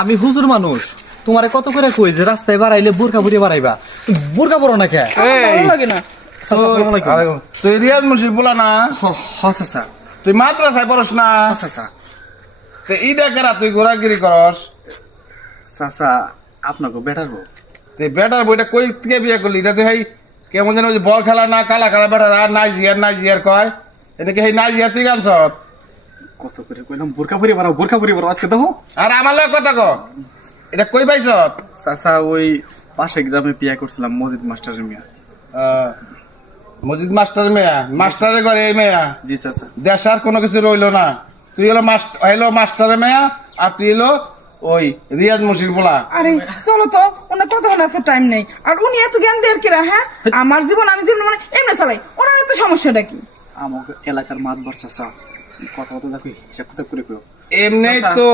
আমি হুজুর মানুষ, তোমারে কত করে কই যে রাস্তায় বাড়াইলে বোরকা পরে বাড়াইবা, বোরকা পরো না কে? ভালো লাগে না। আসসালামু আলাইকুম। তুই রিয়াজ মুন্সির বলা না? চাচা। তুই মাদ্রাসায় পড়স না? চাচা। তো ঈদে কেরা তুই ঘোরাঘুরি করস? চাচা আপনাকে বেটার হোক। তুই বেটার বইটা কই থেকে বিয়ে করলি? এটা তুই কেমন যেন বল খেলা না কালা খেলা বেটার আর নাইজিয়ার কয় এটা কি নাইজিয়ার তুই গান সব কত করে কইলাম বোরকা পরে বাড়াও, বোরকা পরে বাড়াও, আজকে দেখো। আর আমার লোক কথা ক এটা কই পাইছ? চাচা ওই পাশে গ্রামে বিয়ে করছিলাম মজিদ মাস্টারের মেয়ে। মজিদ মাস্টার মেয়া, মাস্টারের ঘরে এই মেয়া। জি চাচা। দেশ আর কোনো কিছু রইলো না। তুই হলো মাস্টারের মেয়া আর তুই হলো ওই রিয়াজ মুন্সির বলা। আরে চলো তো, ওনার কথা বলার তো টাইম নেই। আর উনি এত জ্ঞান দেয় কিরা? হ্যাঁ, আমার জীবন আমি জীবন মানে এমনি চালাই, ওনার এত সমস্যাটা কি? আমাকে এলাকার মাতবার চাচা, কথা কথা দেখি হিসাব কিতাব করে কইও। এমনি তো